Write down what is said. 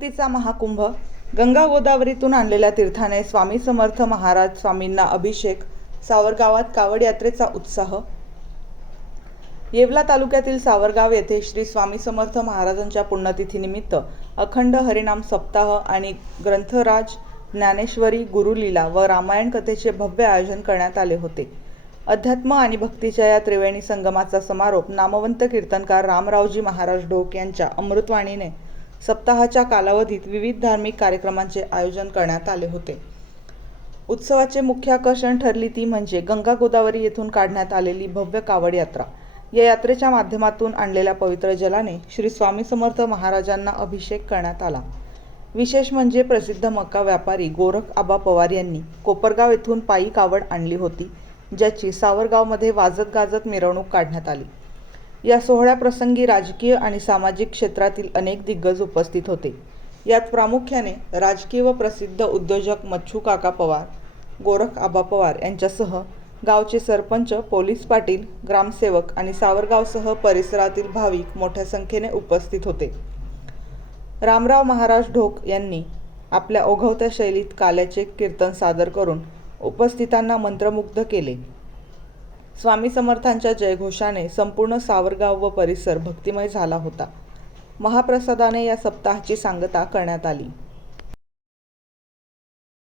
भक्तीचा महाकुंभ, गंगा गोदावरीतून आणलेल्या तीर्थाने स्वामी समर्थ महाराज स्वामींना अभिषेक, सावरगावात कावड यात्रेचा उत्साह। येवला तालुक्यातील सावरगाव येथे श्री स्वामी समर्थ महाराजांच्या पुण्यतिथीनिमित्त अखंड हरिनाम सप्ताह आणि ग्रंथराज ज्ञानेश्वरी गुरुलीला व रामायण कथेचे भव्य आयोजन करण्यात आले होते। अध्यात्म आणि भक्तीच्या या त्रिवेणी संगमाचा समारोप नामवंत कीर्तनकार रामरावजी महाराज ढोक यांच्या अमृतवाणीने सप्ताहाच्या कालावधीत विविध धार्मिक कार्यक्रमांचे आयोजन करण्यात आले होते। उत्सवाचे मुख्य आकर्षण ठरली ती म्हणजे गंगा गोदावरी येथून काढण्यात आलेली भव्य कावड यात्रा। या यात्रेच्या माध्यमातून आणलेल्या पवित्र जलाने श्री स्वामी समर्थ महाराजांना अभिषेक करण्यात आला। विशेष म्हणजे प्रसिद्ध मक्का व्यापारी गोरख आबा पवार यांनी कोपरगाव येथून पायी कावड आणली होती, ज्याची सावरगावमध्ये वाजत गाजत मिरवणूक काढण्यात आली। या सोहळ्याप्रसंगी राजकीय आणि सामाजिक क्षेत्रातील अनेक दिग्गज उपस्थित होते। यात प्रामुख्याने राजकीय व प्रसिद्ध उद्योजक मच्छू काका पवार, गोरख आबा पवार यांच्यासह गावचे सरपंच, पोलीस पाटील, ग्रामसेवक आणि सावरगावसह परिसरातील भाविक मोठ्या संख्येने उपस्थित होते। रामराव महाराज ढोक यांनी आपल्या ओघवत्या शैलीत काल्याचे कीर्तन सादर करून उपस्थितांना मंत्रमुग्ध केले। स्वामी समर्थांच्या जयघोषाने संपूर्ण सावरगाव व परिसर भक्तिमय झाला होता। महाप्रसादाने या सप्ताहाची सांगता करण्यात आली।